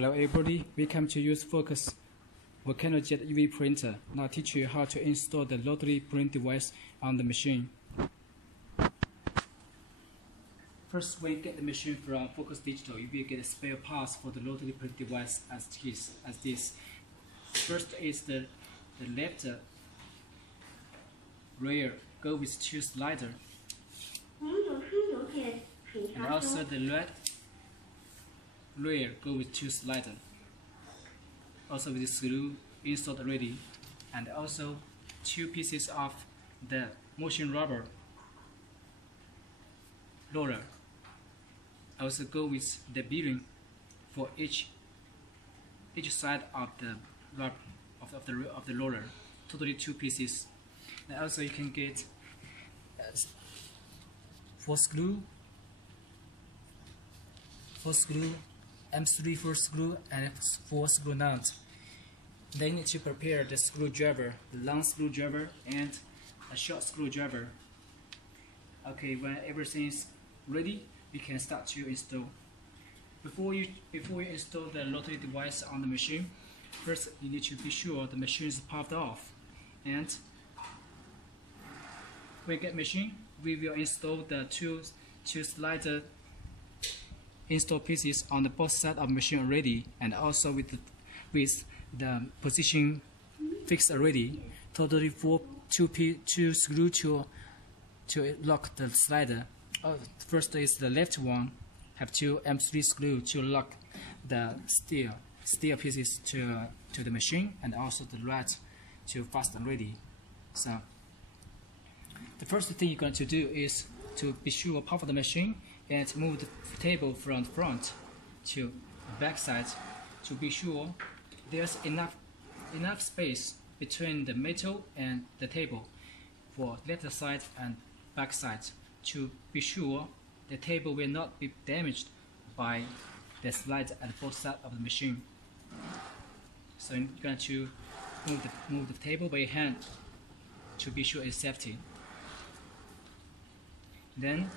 Hello everybody, welcome to use Focus VolcanoJet UV printer. Now I'll teach you how to install the rotary print device on the machine. First, when you get the machine from Focus Digital, you will get a spare parts for the rotary print device as this. First is the left rear go with 2 slider, and also the right rear go with 2 slider, also with the screw installed already, and also 2 pieces of the motion rubber roller. Also go with the bearing for each side of the rubber of the roller, totally 2 pieces. And also you can get 4 screw, M3 4 screw, and 4 screw nuts. Then you need to prepare the screwdriver, the long screwdriver and a short screwdriver. Okay, when everything is ready, we can start to install. Before you install the rotary device on the machine, first you need to be sure the machine is powered off. And when you get machine, we will install the two slider install pieces on the both sides of the machine already, and also with the position fixed already. Totally 2 screw to lock the slider. First is the left one, have 2 M3 screw to lock the steel pieces to the machine, and also the right to fasten ready. So the first thing you're going to do is to be sure power the machine and move the table from front to the back side to be sure there's enough space between the metal and the table for left side and back side, to be sure the table will not be damaged by the slide at both sides of the machine. So you're going to move the table by hand to be sure it's safety. Then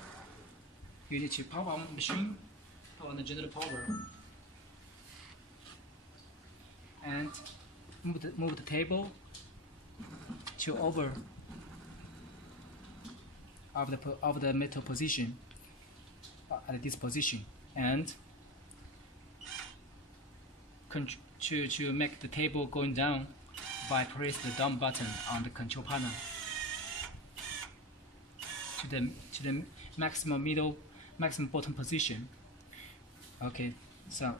you need to power on the machine, power on the general power, and move the table to over of the metal position at this position, and to make the table going down by press the down button on the control panel to the maximum bottom position. Okay, so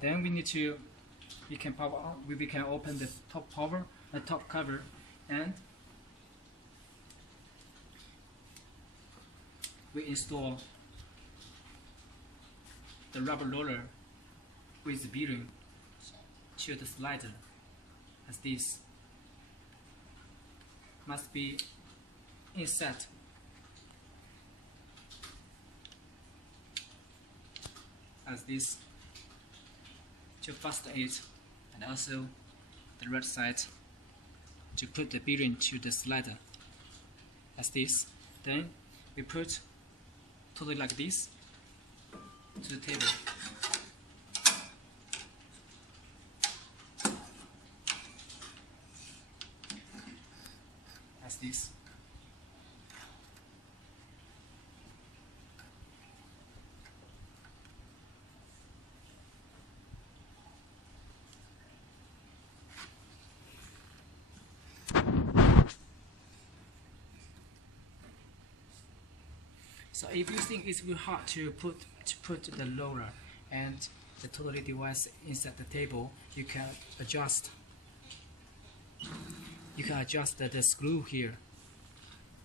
then we can power on. We can open the top cover, and we install the rubber roller with the bearing to the slider, as this must be inset as this to fasten it, and also the right side to put the bearing to the slider as this. Then we put totally like this to the table. As this. So if you think it's really hard to put the roller and the totally device inside the table, you can adjust the screw here.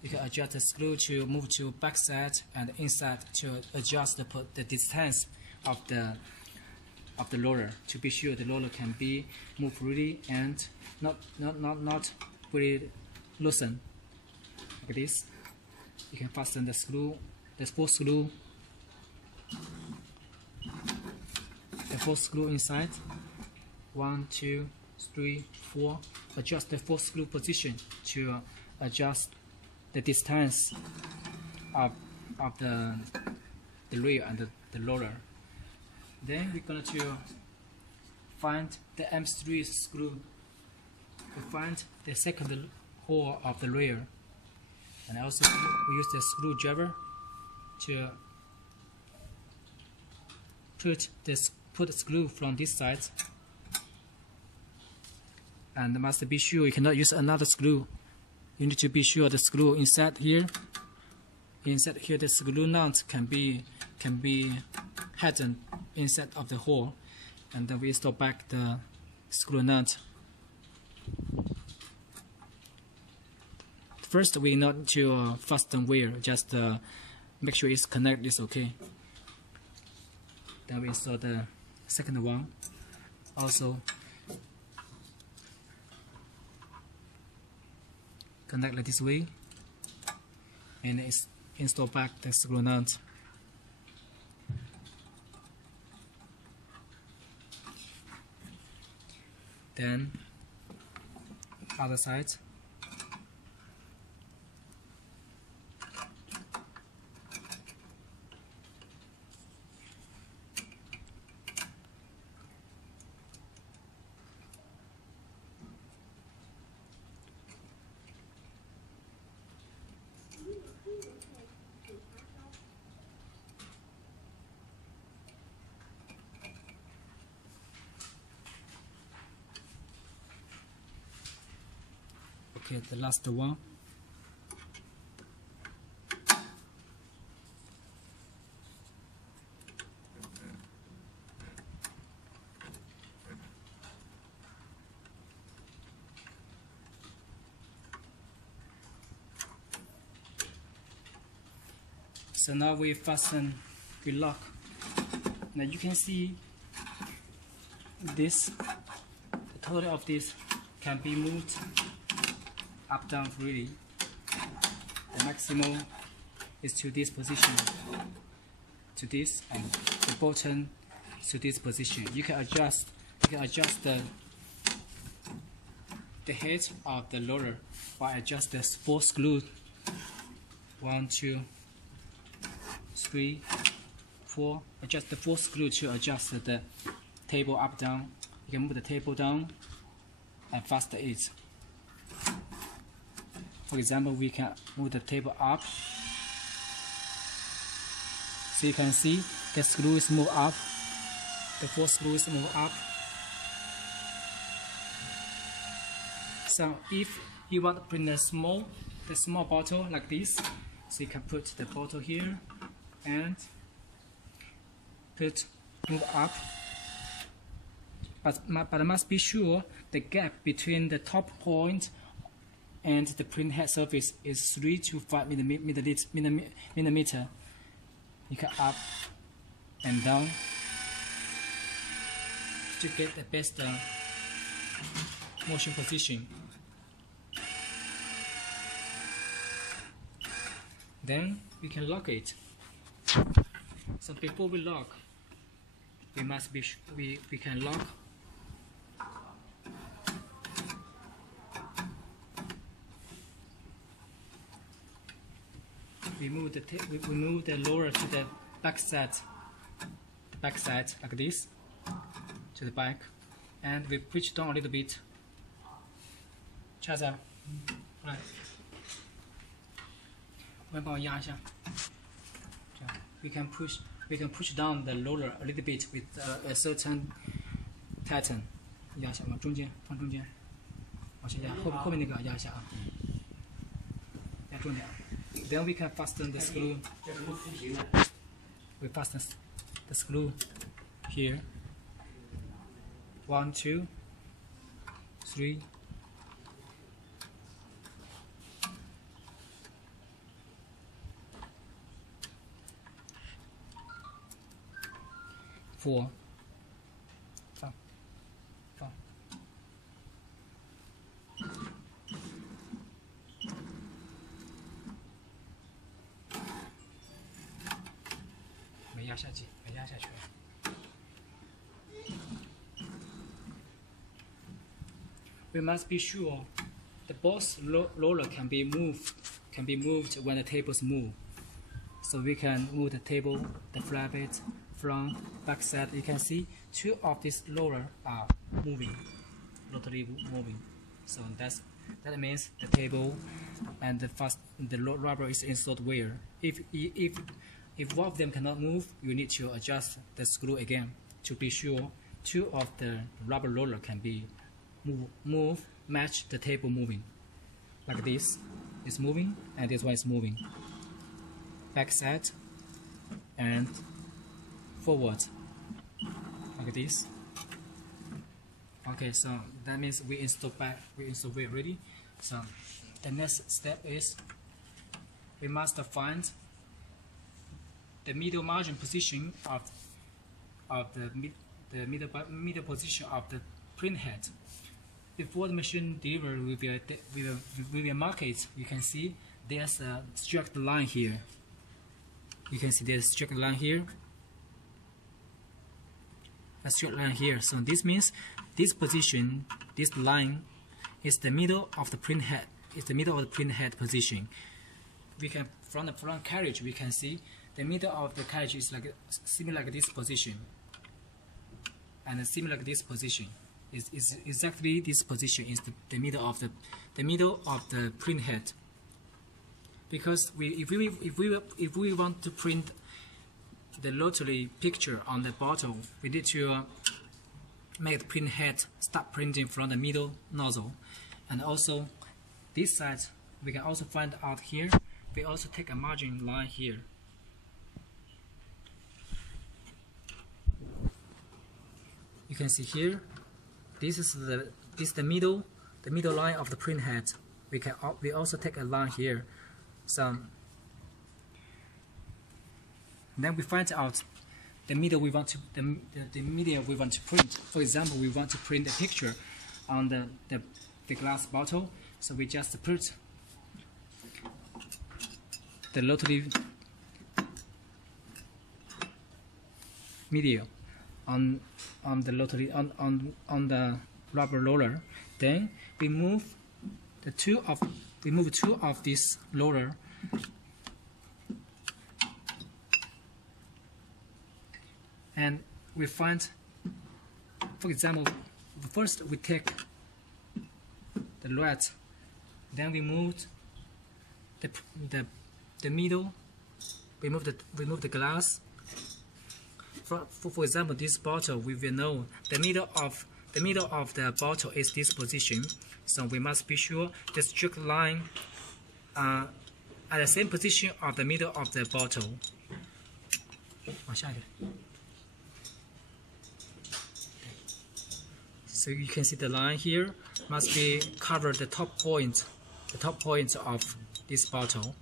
You can adjust the screw to move to back side and inside to adjust the distance of the roller, to be sure the roller can be moved freely and not very loosen. Like this. You can fasten the screw, the 4 screw, inside. 1, 2, 3, 4. Adjust the 4 screw position to adjust the distance of the rear and the roller. Then we're going to find the M3 screw. We find the second hole of the rear, and also we use the screwdriver to put the screw from this side. And must be sure you cannot use another screw. You need to be sure the screw inside here the screw nut can be hidden inside of the hole, and then we install back the screw nut. First we need to fasten wire, just make sure it's connected, it's okay. Then we install the second one, also connect like this way, and it's install back the screw nut. Then other side. Okay, the last one. So now we lock. Now you can see this, the total of this can be moved up down freely. The maximum is to this position, to this, and the bottom to this position. You can adjust the head of the roller by adjust the 4 screws. 1, 2, 3, 4. Adjust the 4 screw to adjust the table up down. You can move the table down and fasten it. For example, we can move the table up. So you can see the screws move up. The 4 screws move up. So if you want to bring the small bottle like this, so you can put the bottle here and move up. But must be sure the gap between the top point and the print head surface is 3 to 5 millimeter. You can up and down to get the best motion position. Then we can lock it. So before we lock, we must be we can lock. We move the roller to the back side like this, to the back, and we push down a little bit. 叉子，来，帮我压一下。这样 we can push down the roller a little bit with a certain tighten。压一下，往中间，放中间，往下压，后面那个压一下啊，压重点。Then we can fasten the screw. We fasten the screw here. 1, 2, 3. 4. 放。没压下去，没压下去。We must be sure the both roller can be moved when the tables move. So we can move the table, the flat bed from back side, you can see two of these roller are moving, rotary moving. So that means the table and the rubber is installed where. If one of them cannot move, you need to adjust the screw again to be sure two of the rubber roller can be match the table moving. Like this is moving and this one is moving. Back side and forward. Like this. Okay, so that means we install wheel ready. So the next step is we must find the middle margin position of the middle position of the print head. Before the machine delivery will mark it, you can see there's a straight line here. You can see there's a straight line here. A straight line here. So this means this position, this line, is the middle of the print head. It's the middle of the print head position. We can from the front carriage we can see the middle of the carriage is like similar like this position, and similar like this position is exactly this position is the middle of the print head. Because if we want to print the rotary picture on the bottle, we need to make the print head start printing from the middle nozzle. And also this side we can also find out here. We also take a margin line here. You can see here, this is the middle line of the print head. We also take a line here. So then we find out the middle we want to the medium we want to print. For example, we want to print a picture on the glass bottle. So we just put the rotary medium on the rotary on the rubber roller. Then we move two of these roller and we find, for example, first we take the red, then we move the middle, we move the glass. For example, this bottle, we will know the middle of the bottle is this position, so we must be sure the straight line at the same position of the middle of the bottle. So you can see the line here must be cover the top point of this bottle.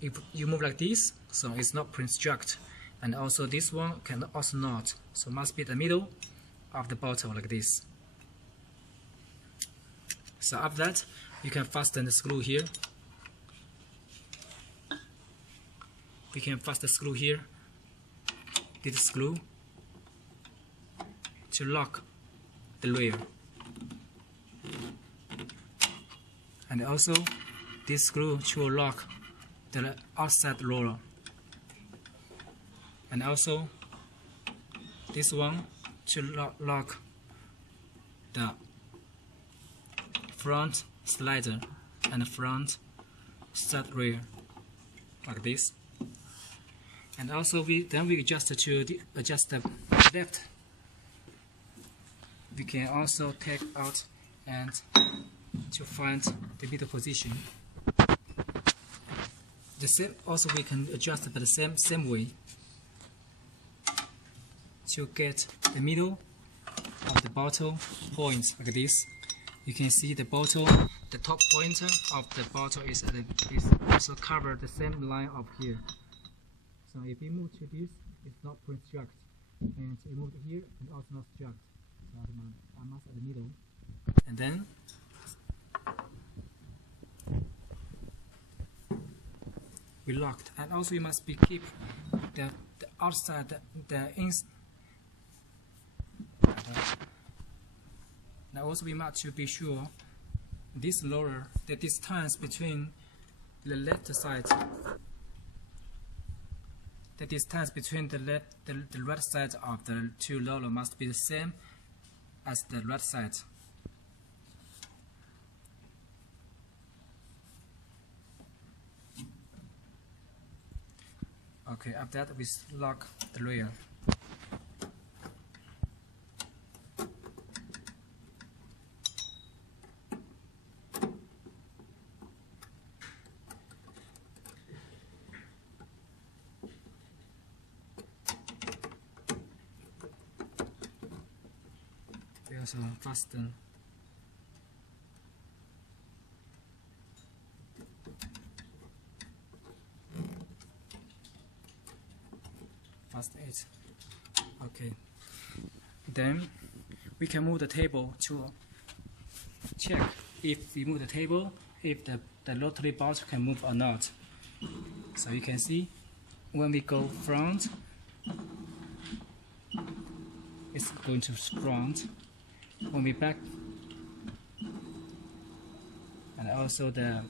If you move like this, so it's not print struct, and also this one can also not. So must be the middle of the bottle like this. So after that, you can fasten the screw here. We can fasten the screw here. This screw to lock the rear, and also this screw to lock the outside roller, and also this one to lock the front slider and front stud rear like this. And also we adjust the depth. We can also take out and to find the middle position. The same also we can adjust it by the same way to get the middle of the bottle points like this. You can see the bottle, the top pointer of the bottle is also covered the same line of here. So if you move to this, it's not print struct, and you move here, it's also not struct. So I must at the middle, and then we locked. And also you must keep the outside Now also we must to be sure this roller, the distance between the left side the distance between the right side of the two rollers must be the same as the right side. Okay, after that we lock the rail. We also fasten it. Okay, then we can move the table to check if we move the table, if the rotary bolt can move or not. So you can see when we go front, it's going to front. When we back, and also the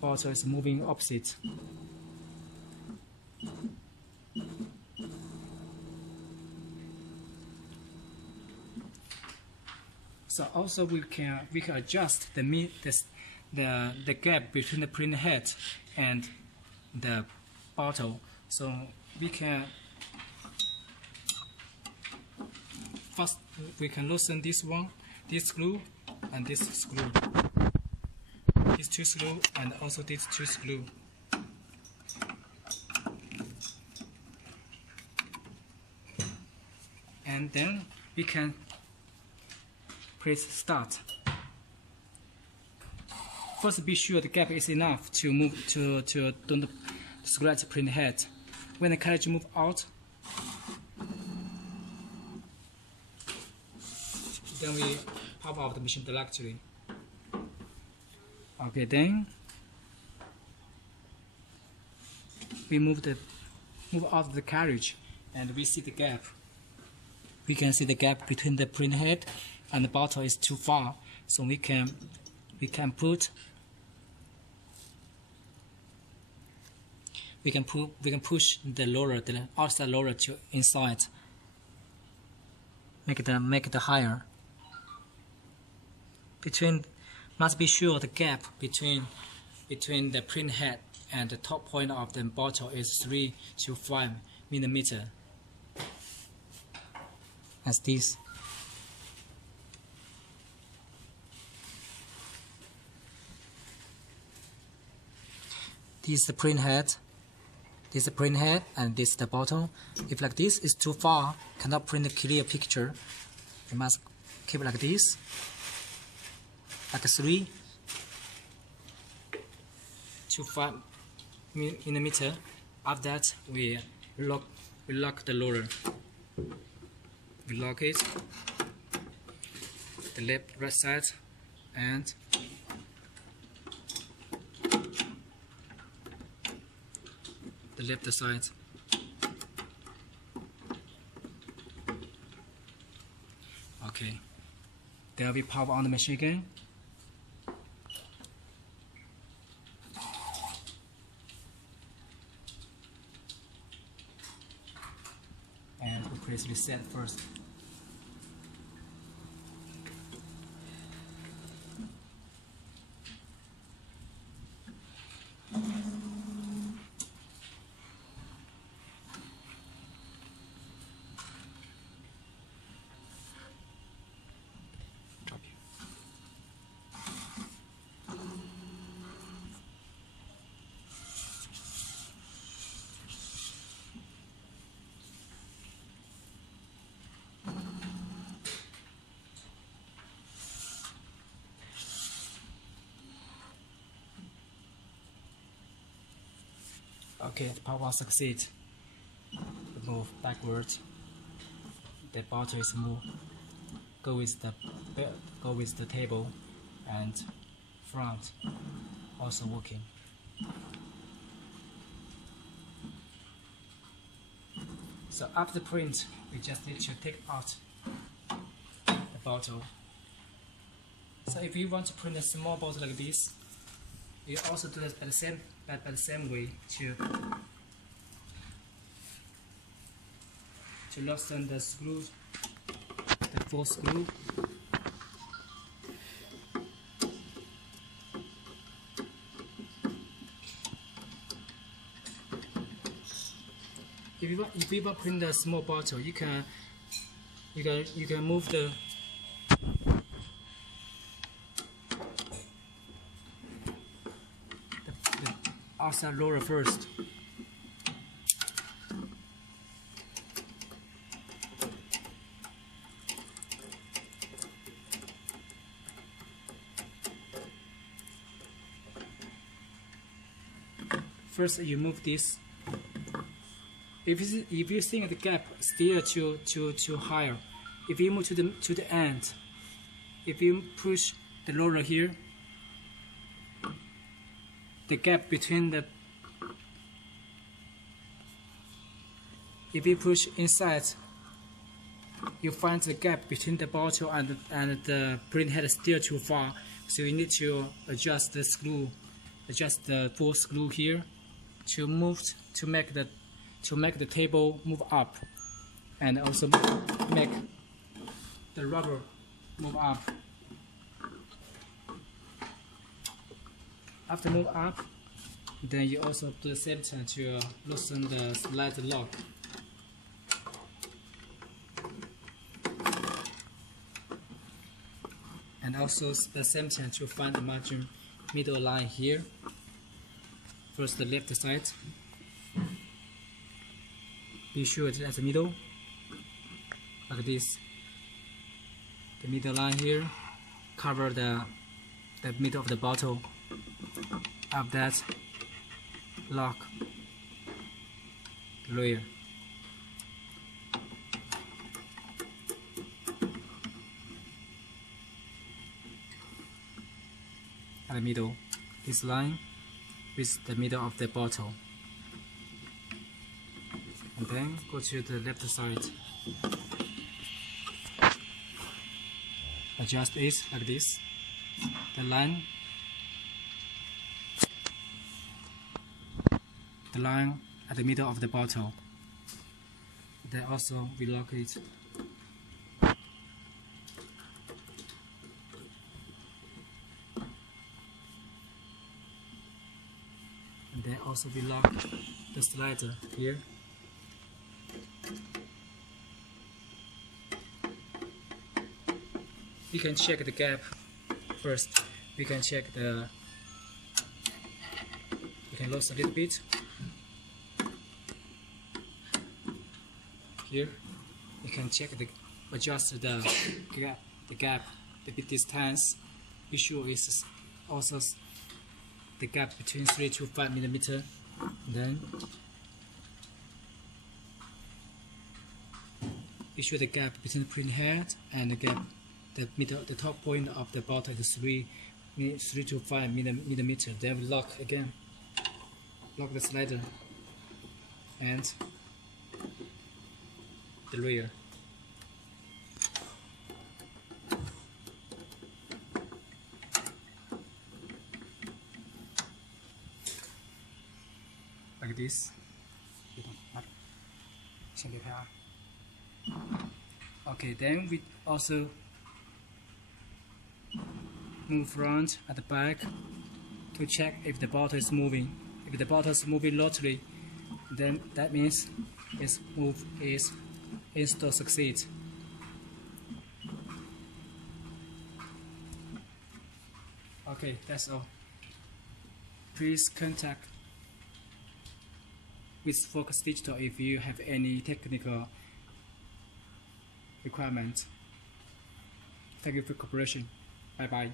bolt is moving opposite. So also we can adjust the gap between the print head and the bottle. So we can first loosen this screw, and this screw, these two screws, and also these two screws. And then we can press start. First, be sure the gap is enough to move to don't scratch the print head. When the carriage move out, then we pop off the machine directly. Okay, then we move out the carriage, and we see the gap. We can see the gap between the print head and the bottle is too far, so we can push the outside roller to inside. Make it higher. Must be sure the gap between the print head and the top point of the bottle is 3 to 5 millimeter. As this. This is the print head. This is the print head, and this is the bottle. If like this is too far, cannot print a clear picture. You must keep it like this, like 3 to 5 millimeter. After that, we lock the roller. We lock it, the right side, and the left side. Okay, then we power on the machine again. And we press reset first. Okay, the power succeed. Move backwards. The bottle is move. Go with the table, and front also working. So after the print, we just need to take out the bottle. So if you want to print a small bottle like this, you also do this by the same way to to loosen the screw, the 4 screw. If you put in the small bottle, you can move the outside roller first. First, you move this. If you think the gap still too higher, if you move to the end, if you push the roller here, the gap between the, if you push inside, you find the gap between the bottle and the print head is still too far, so you need to adjust the screw, adjust the 4 screw here to make the table move up, and also make the rubber move up. After move up, then you also do the same time to loosen the slider lock. And also the same time to find the margin middle line here. First the left side. Be sure it's at the middle, like this. The middle line here, cover the middle of the bottle. Of that, lock the layer. At the middle, this line with the middle of the bottle. And then go to the left side. Adjust it like this. The line at the middle of the bottle. Then also we lock it. And then also we lock the slider here. We can check the gap first. We can check you can loosen a little bit. Here, you can check adjust the gap, the bit distance. Be sure it's also the gap between 3 to 5 millimeter. Then be sure the gap between the print head and the top point of the bottle is 3 to 5 millimeter. Then we lock again. Lock the slider and the rear. Like this. Okay, then we also move front at the back to check if the bottle is moving. If the bottle is moving laterally, then that means its move is install succeed. Okay, that's all. Please contact with Focus Digital if you have any technical requirements. Thank you for cooperation. Bye bye.